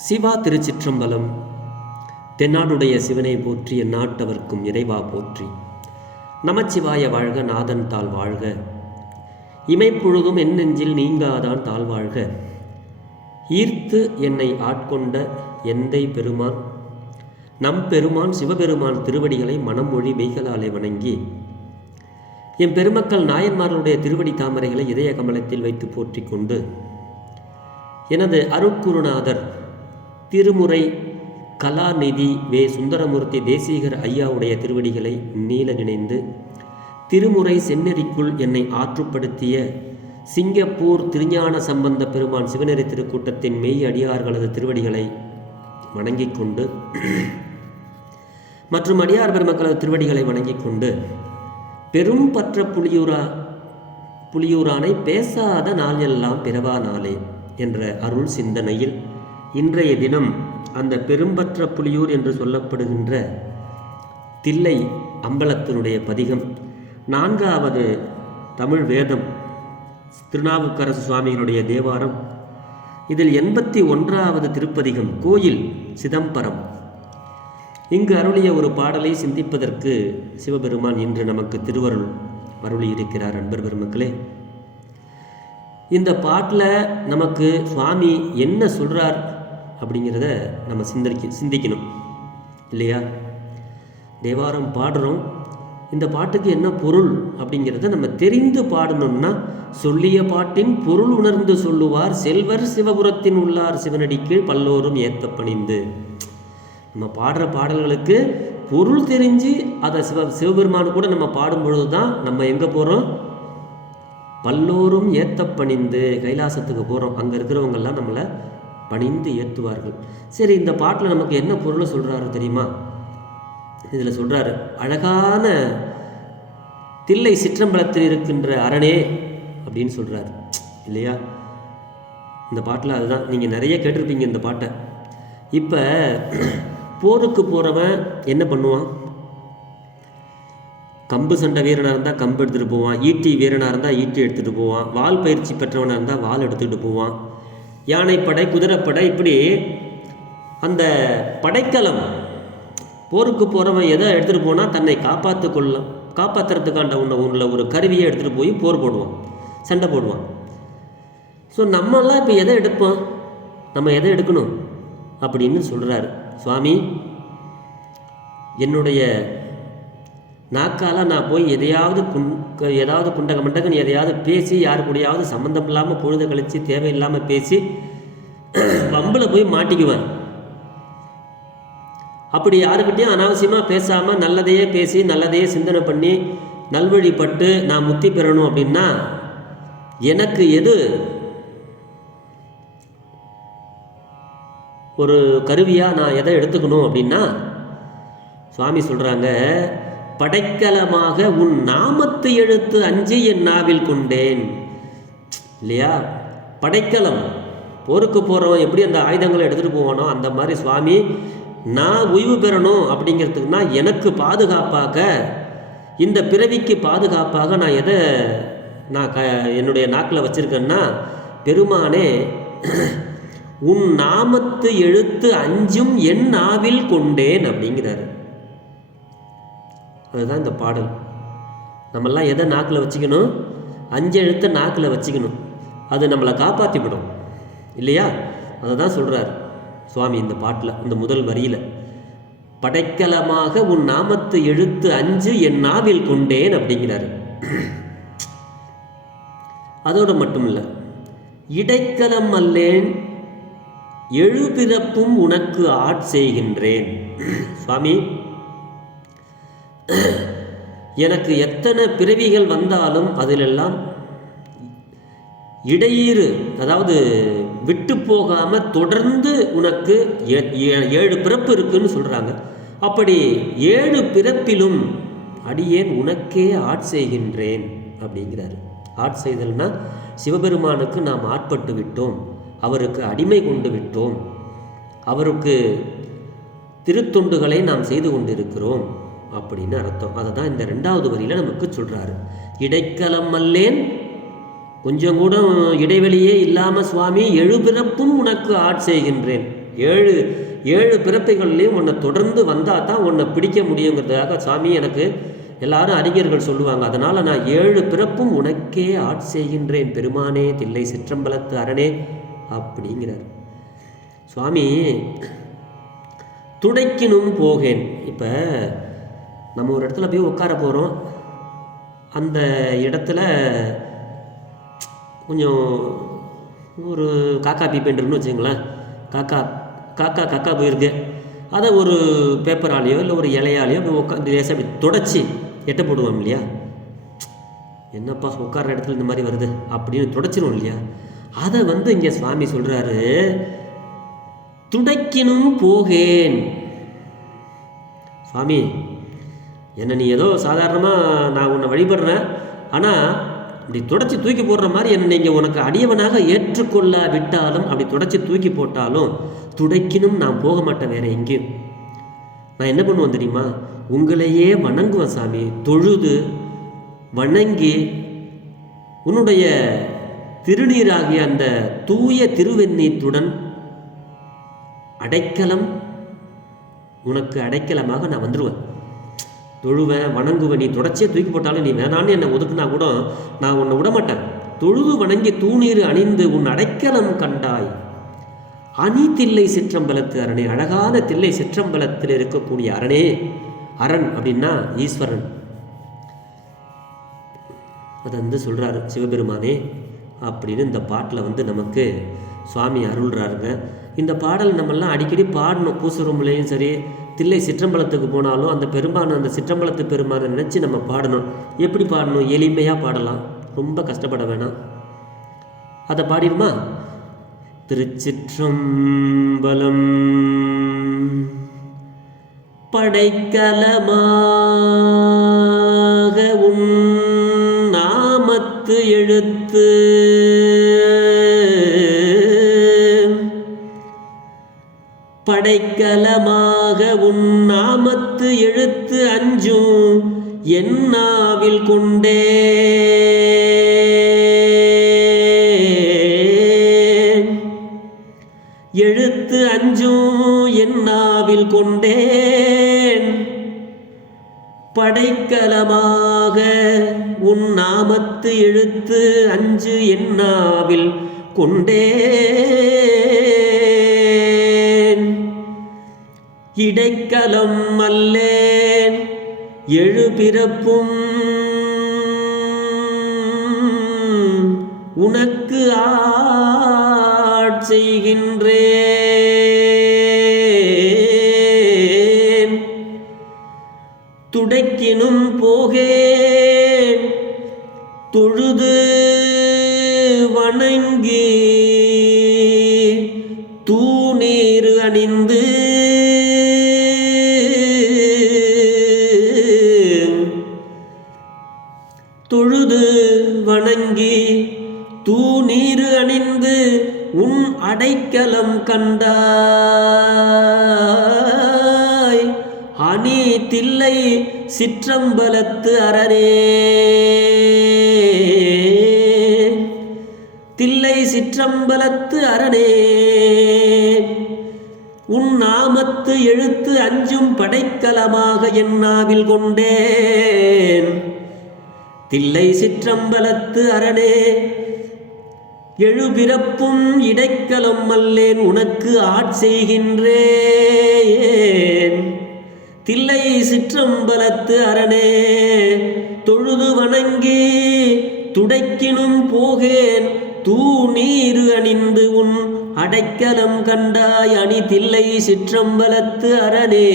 சிவா திருச்சிற்றம்பலம். தென்னாடுடைய சிவனை போற்றி எந்நாட்டவர்க்கும் இறைவா போற்றி. நமச்சிவாய வாழ்க, நாதன் தாள் வாழ்க, இமைப்பொழுதும் என் நெஞ்சில் நீங்காதான் தாழ் வாழ்க. ஈர்த்து என்னை ஆட்கொண்ட எந்தை பெருமான் நம் பெருமான் சிவபெருமான் திருவடிகளை மனமொழி மெய்களாலே வணங்கி என் பெருமக்கள் நாயன்மார்களுடைய திருவடி தாமரைகளை இதய கமலத்தில் வைத்து போற்றி கொண்டு எனது அருட்குருநாதர் திருமுறை கலாநிதி வே சுந்தரமூர்த்தி தேசிகர் ஐயாவுடைய திருவடிகளை நீல நினைந்து திருமுறை செந்நெறிக்குள் என்னை ஆற்றுப்படுத்திய சிங்கப்பூர் திருஞான சம்பந்த பெருமான் சிவநெறி திருக்கூட்டத்தின் மெய் அடியார்களது திருவடிகளை வணங்கிக் கொண்டு மற்றும் அடியார் பெருமக்களது திருவடிகளை வணங்கிக் கொண்டு பெரும் பற்ற புலியூரானை பேசாத நாள் எல்லாம் பிறவா நாளே என்ற அருள் சிந்தனையில் இன்றைய தினம் அந்த பெரும்பற்ற புலியூர் என்று சொல்லப்படுகின்ற தில்லை அம்பலத்தினுடைய பதிகம் 4வது தமிழ் வேதம் திருநாவுக்கரசு சுவாமிகளுடைய தேவாரம். இதில் 81வது திருப்பதிகம் கோயில் சிதம்பரம். இங்கு அருளிய ஒரு பாடலை சிந்திப்பதற்கு சிவபெருமான் இன்று நமக்கு திருவருள் அருளியிருக்கிறார். அன்பர் பெருமக்களே, இந்த பாட்டில் நமக்கு சுவாமி என்ன சொல்கிறார் அப்படிங்கிறத நம்ம சிந்திக்கணும் இல்லையா? தேவாரம் பாடுறோம், இந்த பாட்டுக்கு என்ன பொருள் அப்படிங்கிறத நம்ம தெரிந்து பாடணும்னா சொல்லிய பாட்டின் பொருள் உணர்ந்து சொல்லுவார் செல்வர் சிவபுரத்தின் உள்ளார் சிவனடிக்கு பல்லோரும் ஏத்த பணிந்து. நம்ம பாடுற பாடல்களுக்கு பொருள் தெரிஞ்சு அதை சிவபெருமானு கூட நம்ம பாடும் பொழுது தான் நம்ம எங்கே போகிறோம்? பல்லோரும் ஏத்த பணிந்து கைலாசத்துக்கு போகிறோம். அங்கே இருக்கிறவங்கெல்லாம் நம்மளை பணிந்து ஏற்றுவார்கள். சரி, இந்த பாட்டில் நமக்கு என்ன பொருளை சொல்கிறாரு தெரியுமா? இதில் சொல்கிறாரு, அழகான தில்லை சிற்றம்பலத்தில் இருக்கின்ற அரணே அப்படின்னு சொல்கிறாரு இல்லையா? இந்த பாட்டில் அதுதான் நீங்கள் நிறைய கேட்டிருப்பீங்க இந்த பாட்டை. இப்போ போருக்கு போகிறவன் என்ன பண்ணுவான்? கம்பு சண்டை வீரனாக இருந்தால் கம்பு எடுத்துகிட்டு போவான், ஈட்டி வீரனாக இருந்தால் ஈட்டி எடுத்துகிட்டு போவான், வால் பயிற்சி பெற்றவனாக இருந்தால் வால் எடுத்துக்கிட்டு போவான், யானைப்படை குதிரைப்படை இப்படி அந்த படைக்கலம். போருக்கு போகிறவன் எதை எடுத்துகிட்டு போனால் தன்னை காப்பாற்றுறதுக்காண்ட உள்ள ஒரு கருவியை எடுத்துகிட்டு போய் போர் போடுவான், சண்டை போடுவான். ஸோ நம்மெல்லாம் இப்போ எதை எடுப்போம்? நம்ம எதை எடுக்கணும் அப்படின்னு சொல்கிறாரு சுவாமி. என்னுடைய நாக்கால் நான் போய் ஏதாவது குண்டக மண்டகன் எதையாவது பேசி யாரு கூடயாவது சம்மந்தம் இல்லாமல் பொழுது கழித்து தேவையில்லாமல் பேசி வம்பில் போய் மாட்டிக்குவேன். அப்படி யாருக்கிட்டையும் அனாவசியமாக பேசாமல் நல்லதையே பேசி நல்லதையே சிந்தனை பண்ணி நல்வழிப்பட்டு நான் முத்தி பெறணும் அப்படின்னா எனக்கு எது ஒரு கருவியாக நான் எதை எடுத்துக்கணும் அப்படின்னா சுவாமி சொல்கிறாங்க, படைக்கலமாக உன் நாமத்து எழுத்து அஞ்சு என் நாவில் கொண்டேன் இல்லையா? படைக்கலம், போருக்கு போகிறவன் எப்படி அந்த ஆயுதங்களை எடுத்துகிட்டு போவானோ அந்த மாதிரி சுவாமி நான் ஓய்வு பெறணும் அப்படிங்கிறதுக்குனா எனக்கு பாதுகாப்பாக, இந்த பிறவிக்கு பாதுகாப்பாக நான் எதை என்னுடைய நாக்கில் வச்சுருக்கேன்னா, பெருமானே உன் நாமத்து எழுத்து அஞ்சும் என் நாவில் கொண்டேன் அப்படிங்கிறாரு. அதுதான் இந்த பாடல். நம்மெல்லாம் எதை நாக்கில் வச்சுக்கணும்? 5 எழுத்தை நாக்கில் வச்சுக்கணும். அது நம்மளை காப்பாற்றிவிடும் இல்லையா? அதை தான் சொல்கிறார் சுவாமி இந்த பாட்டில், இந்த முதல் வரியில். படைக்கலமாக உன் நாமத்து எழுத்து 5 என் நாவில் கொண்டேன் அப்படிங்கிறாரு. அதோடு மட்டும் இல்லை, இடைக்கலம் அல்லேன் எழுபிறப்பும் உனக்கு செய்கின்றேன். சுவாமி, எனக்கு எத்தனை பிறவிகள் வந்தாலும் அதிலெல்லாம் இடையீறு, அதாவது விட்டு போகாமல் தொடர்ந்து உனக்கு 7 பிறப்பு இருக்குன்னு சொல்கிறாங்க. அப்படி 7 பிறப்பிலும் அடியேன் உனக்கே செய்கின்றேன் அப்படிங்கிறாரு. செய்தல்னா சிவபெருமானுக்கு நாம் ஆட்பட்டு விட்டோம், அவருக்கு அடிமை கொண்டு விட்டோம், அவருக்கு திருத்தொண்டுகளை நாம் செய்து கொண்டிருக்கிறோம் அப்படின்னு அர்த்தம். அதை தான் இந்த 2வது வரியில் நமக்கு சொல்கிறாரு. இடைக்கலம் அல்லேன் கொஞ்சம் கூட இடைவெளியே இல்லாமல் சுவாமி எழுபிறப்பும் உனக்கு செய்கின்றேன். ஏழு ஏழு பிறப்புகள்லேயும் உன்னை தொடர்ந்து வந்தால் தான் உன்னை பிடிக்க முடியுங்கிறதுக்காக சாமி எனக்கு எல்லாரும் அறிஞர்கள் சொல்லுவாங்க. அதனால் நான் 7 பிறப்பும் உனக்கே ஆட்செய்கின்றேன் பெருமானே தில்லை சிற்றம்பலத்து அரணே அப்படிங்கிறார் சுவாமி. துடைக்கினும் போகேன். இப்போ நம்ம ஒரு இடத்துல போய் உட்கார போகிறோம். அந்த இடத்துல கொஞ்சம் ஒரு காக்கா பீப்பேன்ட்டுன்னு வச்சுங்களேன். காக்கா போயிருக்கு. அதை ஒரு பேப்பராலேயோ இல்லை ஒரு இலையாலேயோ போய் உட்காந்து லேசாக அப்படி தொடச்சி எட்ட போடுவோம் இல்லையா? என்னப்பா உட்கார்ற இடத்துல இந்த மாதிரி வருது அப்படின்னு தொடச்சிடும் இல்லையா? அதை இங்கே சுவாமி சொல்கிறாரு, துடைக்கினும் போகேன். சுவாமி என்னை நீ ஏதோ சாதாரணமாக நான் உன்னை வழிபடுறேன், ஆனால் அப்படி தொடச்சி தூக்கி போடுற மாதிரி என்னை நீங்கள் உனக்கு அடியவனாக ஏற்றுக்கொள்ள விட்டாலும், அப்படி தொடச்சி தூக்கி போட்டாலும் துடைக்கினும் நான் போக மாட்டேன் வேற எங்கேயும். நான் என்ன பண்ணுவேன் தெரியுமா? உங்களையே வணங்குவேன் சாமி. தொழுது வணங்கி உன்னுடைய திருநீராகிய அந்த தூய திருவெண்ணீத்துடன் அடைக்கலம், உனக்கு அடைக்கலமாக நான் வந்துடுவேன். தொழுவேன், வணங்குவேன். நீ தொடர்ச்சியை தூக்கி போட்டாலும் நீ வேணான்னு என்னை ஒதுக்குனா கூட நான் உன்னை விடமாட்டேன். தொழுது வணங்கி தூணீர் அணிந்து உன் அடைக்கலம் கண்டாய் அணி தில்லை சிற்றம்பலத்து அரணே. அழகான தில்லை சிற்றம்பலத்தில் இருக்கக்கூடிய அரணே. அரண் அப்படின்னா ஈஸ்வரன். அதை சொல்கிறாரு சிவபெருமானே அப்படின்னு இந்த பாட்டில் நமக்கு சுவாமி அருள்றாருங்க. இந்த பாடல் நம்மெல்லாம் அடிக்கடி பாடணும். பூசுரமுலையும் சரி, தில்லை சிற்றம்பலத்துக்கு போனாலும் அந்த பெருமான், அந்த சிற்றம்பலத்து பெருமானை நினச்சி நம்ம பாடணும். எப்படி பாடணும்? எளிமையாக பாடலாம், ரொம்ப கஷ்டப்பட வேணாம். அதை பாடிடுமா? திருச்சிற்றம்பலம் படைக்கலமாக உன் நாமத்து எழுத்து படைக்கலமாக உன் நாமத்து எழுத்து அஞ்சும் என் நாவில் கொண்டே எழுத்து அஞ்சும் என் நாவில் கொண்டேன். படைக்கலமாக உன் நாமத்து எழுத்து அஞ்சு என் நாவில் கொண்டேன். இடைக்கலம் அல்லேன் எழுபிறப்பும் உனக்கு ஆட்செய்கின்றேன். துடைக்கினும் போகேன் தொழுது வணங்கி தூணீர் அணிந்து தொழுது வணங்கி தூணீர் அணிந்து உன் அடைக்கலம் கண்டாய் அணி தில்லை சிற்றம்பலத்து அரணே. தில்லை சிற்றம்பலத்து அரணே உன் நாமத்து எழுத்து அஞ்சும் படைக்கலமாக என் நாவில் கொண்டேன். தில்லை சிற்றம்பலத்து அரணே எழுபிறப்பும் இடைக்கலம் அல்லேன் உனக்கு ஆட்செய்கின்றேன். தில்லை சிற்றம்பலத்து அரணே தொழுது வணங்கி துடைக்கினும் போகேன் தூணீர் அணிந்து உன் அடைக்கலம் கண்டாய் அணி தில்லை சிற்றம்பலத்து அரணே.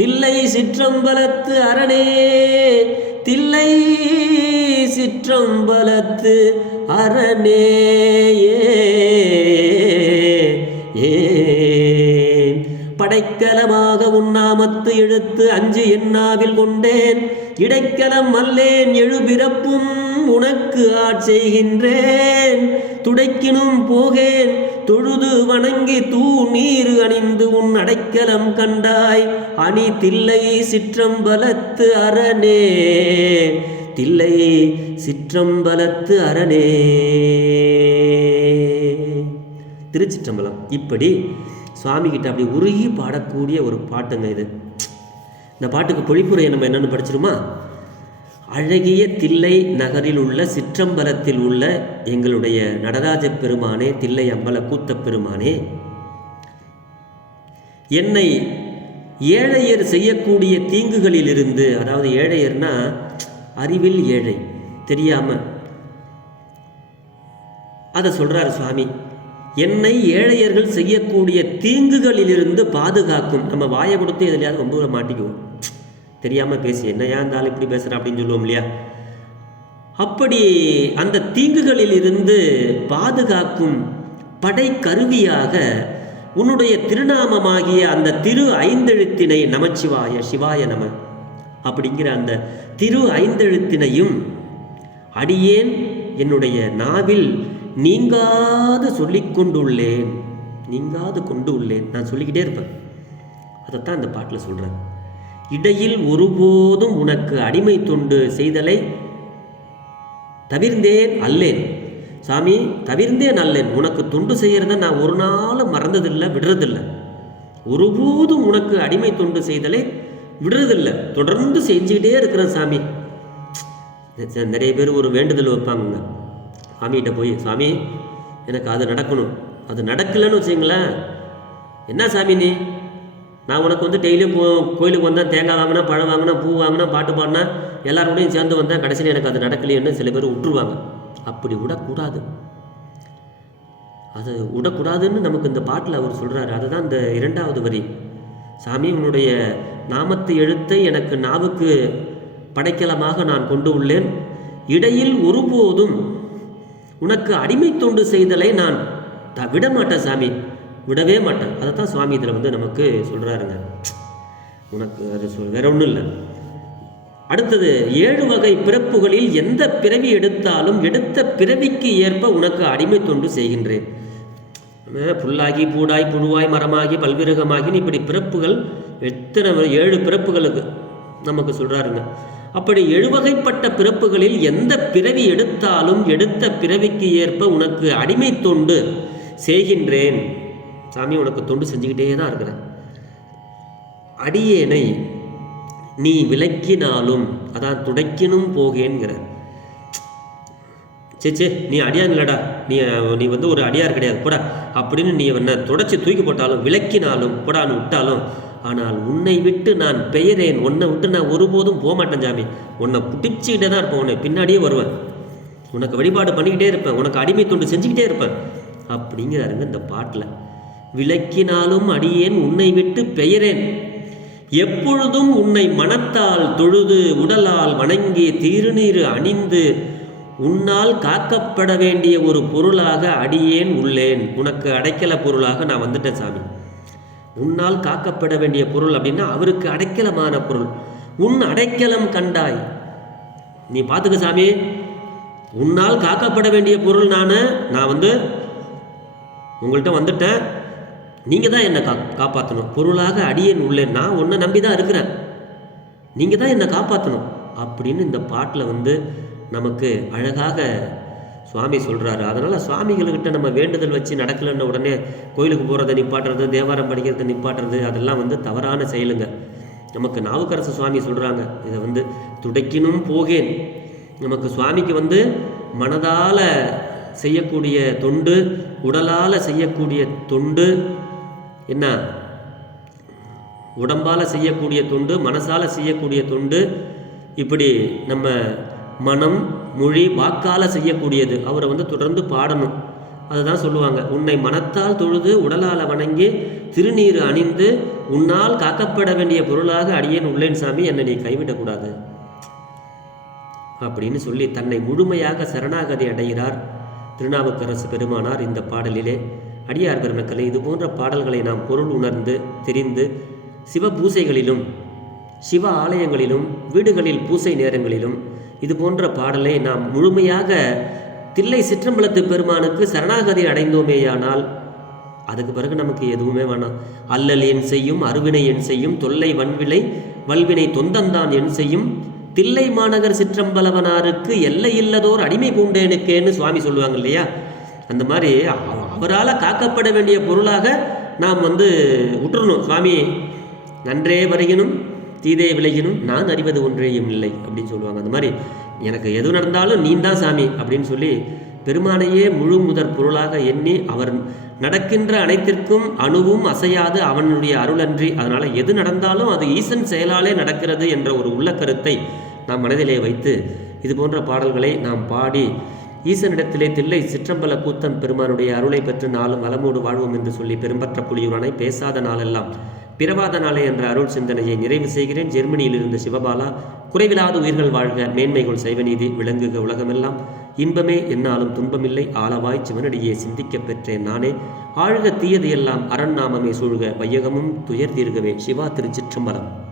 தில்லை சிற்றம்பலத்து அரணே தில்லை சிற்றம்பலத்து அரணே. படைக்கலமாக உன்னாமத்து எழுத்து அஞ்சு என்னாவில் கொண்டேன். இடைக்கலம் அல்லேன் எழுபிறப்பும் உனக்கு ஆட்செய்கின்றேன். துடைக்கினும் போகேன் தொழுது வணங்கி தூணீர் அணிந்து உன் அடைக்கலம் கண்டாய் அணி தில்லை சிற்றம்பலத்து அரணே. தில்லை சிற்றம்பலத்து அரணே. திருச்சிற்றம்பலம். இப்படி சுவாமிகிட்ட அப்படி உருகி பாடக்கூடிய ஒரு பாட்டுங்க இது. இந்த பாட்டுக்கு பொழிப்புரையை நம்ம என்னென்னு படிச்சிருமா? அழகிய தில்லை நகரில் உள்ள சிற்றம்பலத்தில் உள்ள எங்களுடைய நடராஜ பெருமானே, தில்லை அம்பல கூத்த பெருமானே, என்னை ஏழையர் செய்யக்கூடிய தீங்குகளிலிருந்து, அதாவது ஏழையர்னா அறிவில் ஏழை, தெரியாம அதை சொல்றார் சுவாமி, என்னை ஏழையர்கள் செய்யக்கூடிய தீங்குகளிலிருந்து பாதுகாக்கும். நம்ம வாயை கொடுத்து எதுலையாவது ரொம்ப மாட்டிக்குவோம், தெரியாமல் பேசி என்னையா இருந்தாலும் இப்படி பேசுகிறேன் அப்படின்னு சொல்லுவோம் இல்லையா? அப்படி அந்த தீங்குகளில் இருந்து பாதுகாக்கும் படை கருவியாக உன்னுடைய திருநாமமாகிய அந்த திரு ஐந்தெழுத்தினை நமச்சிவாய சிவாய நம அப்படிங்கிற அந்த திரு ஐந்தெழுத்தினையும் அடியேன் என்னுடைய நாவில் நீங்காது சொல்லிக்கொண்டுள்ளேன், நீங்காது கொண்டு உள்ளேன். நான் சொல்லிக்கிட்டே இருப்பேன். அதைத்தான் அந்த பாட்டில் சொல்கிறேன். இடையில் ஒருபோதும் உனக்கு அடிமை தொண்டு செய்தலை தவிர்ந்தேன் அல்லேன். சாமி, தவிர்ந்தேன் அல்லேன். உனக்கு தொண்டு செய்கிறத நான் ஒரு நாள் மறந்ததில்லை, விடுறதில்லை. ஒருபோதும் உனக்கு அடிமை தொண்டு செய்தலை விடுறதில்லை, தொடர்ந்து செஞ்சுக்கிட்டே இருக்கிறேன் சாமி. நிறைய பேர் ஒரு வேண்டுதல் வைப்பாங்க சாமிகிட்ட போய், சாமி எனக்கு அது நடக்கணும், அது நடக்கலைன்னு வச்சுங்களேன், என்ன சாமி நீ, நான் உனக்கு டெய்லியும் கோயிலுக்கு வந்தேன், தேங்காய் வாங்கினா, பழம் வாங்கினா, பூ வாங்கினா, பாட்டு பாடினா, எல்லாரோடையும் சேர்ந்து வந்தேன், கடைசியில் எனக்கு அது நடக்கலைன்னு சில பேர் விட்டுருவாங்க. அப்படி விடக்கூடாது, அது விடக்கூடாதுன்னு நமக்கு இந்த பாட்டில் அவர் சொல்கிறாரு. அதுதான் இந்த 2வது வரி. சாமி, உன்னுடைய நாமத்து எழுத்தை எனக்கு நாவுக்கு படைக்கலமாக நான் கொண்டு உள்ளேன். இடையில் ஒருபோதும் உனக்கு அடிமை தொண்டு செய்தலை நான் விட மாட்டேன் சாமி, விடவே மாட்டேன். அதை தான் சுவாமி இதில் நமக்கு சொல்கிறாருங்க. உனக்கு அது வேற ஒன்றும் இல்லை. அடுத்தது, 7 வகை பிறப்புகளில் எந்த பிறவி எடுத்தாலும் எடுத்த பிறவிக்கு ஏற்ப உனக்கு அடிமை தொண்டு செய்கின்றேன். புல்லாகி பூடாய் புழுவாய் மரமாகி பல்விருகமாகி இப்படி பிறப்புகள் எத்தனை 7 பிறப்புகளுக்கு நமக்கு சொல்கிறாருங்க. அப்படி 7 வகைப்பட்ட பிறப்புகளில் எந்த பிறவி எடுத்தாலும் எடுத்த பிறவிக்கு ஏற்ப உனக்கு அடிமை தொண்டு செய்கின்றேன். சாமி, உனக்கு தொண்டு செஞ்சுக்கிட்டே தான் இருக்கிறேன். அடியேனை நீ விலக்கினாலும், அதான் துடைக்கணும் போகேங்கிற. சே நீ அடியார் இல்லடா, நீ ஒரு அடியார் கிடையாது போடா அப்படின்னு நீ என்ன துடைச்சி தூக்கி போட்டாலும், விலக்கினாலும் போடான்னு விட்டாலும், ஆனால் உன்னை விட்டு நான் பெயரேன், உன்னை விட்டு நான் ஒருபோதும் போக மாட்டேன் சாமி. உன்னை பிடிச்சிக்கிட்டே தான் இருப்பேன், உன்னை பின்னாடியே வருவேன், உனக்கு வழிபாடு பண்ணிக்கிட்டே இருப்பேன், உனக்கு அடிமை தொண்டு செஞ்சுக்கிட்டே இருப்பேன் அப்படிங்கிறாருங்க இந்த பாட்டில். விலக்கினாலும் அடியேன் உன்னை விட்டு பெயரேன், எப்பொழுதும் உன்னை மனத்தால் தொழுது உடலால் வணங்கி திருநீர் அணிந்து உன்னால் காக்கப்பட வேண்டிய ஒரு பொருளாக அடியேன் உள்ளேன். உனக்கு அடைக்கல பொருளாக நான் வந்துட்டேன் சாமி. உன்னால் காக்கப்பட வேண்டிய பொருள் அப்படின்னா அவருக்கு அடைக்கலமான பொருள். உன் அடைக்கலம் கண்டாய், நீ பார்த்துக்க சாமி, உன்னால் காக்கப்பட வேண்டிய பொருள் நான் உங்கள்கிட்ட வந்துட்டேன், நீங்கள் தான் என்னை காப்பாற்றணும். பொருளாக அடியேன் உள்ளேன், நான் உன்னை நம்பி தான் இருக்கிறேன், நீங்கள் தான் என்னை காப்பாற்றணும் அப்படின்னு இந்த பாட்டில் நமக்கு அழகாக சுவாமி சொல்கிறாரு. அதனால் சுவாமிகள்கிட்ட நம்ம வேண்டுதல் வச்சு நடக்கலைன்ன உடனே கோயிலுக்கு போகிறத நிப்பாட்டுறது, தேவாரம் படிக்கிறத நிப்பாட்டுறது, அதெல்லாம் தவறான செயலுங்க. நமக்கு நாவுக்கரசு சுவாமி சொல்கிறாங்க, இதை துடைக்கணும் போகேன். நமக்கு சுவாமிக்கு மனதால் செய்யக்கூடிய தொண்டு, உடலால் செய்யக்கூடிய தொண்டு, என்ன உடம்பால் செய்யக்கூடிய தொண்டு, மனசால் செய்யக்கூடிய தொண்டு, இப்படி நம்ம மனம் மொழி வாக்கால் செய்யக்கூடியது அவரை தொடர்ந்து பாடணும். அதுதான் சொல்லுவாங்க, உன்னை மனத்தால் தொழுது உடலால் வணங்கி திருநீர் அணிந்து உன்னால் காக்கப்பட வேண்டிய பொருளாக அடியேன் உள்ளேன் சாமி, என்னை நீ கைவிடக்கூடாது அப்படின்னு சொல்லி தன்னை முழுமையாக சரணாகதி அடைகிறார் திருநாவுக்கரசு பெருமானார் இந்த பாடலிலே. அடியார் பெருமக்களே, இது போன்ற பாடல்களை நாம் பொருள் உணர்ந்து தெரிந்து சிவ பூசைகளிலும் சிவ ஆலயங்களிலும் வீடுகளில் பூசை நேரங்களிலும் இது போன்ற பாடலை நாம் முழுமையாக தில்லை சிற்றம்பலத்து பெருமானுக்கு சரணாகதி அடைந்தோமேயானால் அதுக்கு பிறகு நமக்கு எதுவுமே வேணாம். அல்லல் என் செய்யும், அருவினை என் செய்யும், தொல்லை வல்வினை தொந்தந்தான் என் செய்யும், தில்லை மாநகர் சிற்றம்பலவனாருக்கு எல்லை இல்லதோர் அடிமை பூண்டேனுக்கேன்னு சுவாமி சொல்லுவாங்க இல்லையா? அந்த மாதிரி அவரால் காக்கப்பட வேண்டிய பொருளாக நாம் விட்டுறணும். சுவாமி நன்றே வருகினும் தீதே விளையினும் நான் அறிவது ஒன்றேயும் இல்லை அப்படின்னு சொல்லுவாங்க. அந்த மாதிரி எனக்கு எது நடந்தாலும் நீ தான் சாமி அப்படின்னு சொல்லி பெருமானையே முழு முதற் பொருளாக எண்ணி அவர் நடக்கின்ற அனைத்திற்கும் அணுவும் அசையாது அவனுடைய அருளன்றி. அதனால் எது நடந்தாலும் அது ஈசன் செயலாலே நடக்கிறது என்ற ஒரு உள்ள கருத்தை நாம் மனதிலே வைத்து இது போன்ற பாடல்களை நாம் பாடி ஈசனிடத்திலே தில்லை சிற்றம்பல கூத்தன் பெருமானுடைய அருளை பெற்று நாளும் வளமோடு வாழ்வோம் என்று சொல்லி பெரும்பற்ற புலியூரனை பேசாத நாளெல்லாம் பிறவாத நாளே என்ற அருள் சிந்தனையை நிறைவு செய்கிறேன். ஜெர்மனியில் இருந்த சிவபாலா. குறைவிலாத உயிர்கள் வாழ்க, மேன்மைகள் சைவநீதி விளங்குக உலகமெல்லாம், இன்பமே என்னாலும் துன்பமில்லை, ஆளவாய் சிவனடியே சிந்திக்கப் பெற்றேன் நானே, ஆழ்க தீயது எல்லாம் அரண் நாமமே சூழ்க, வையகமும் துயர் தீர்கவே. சிவா திருச்சிற்றம்பலம்.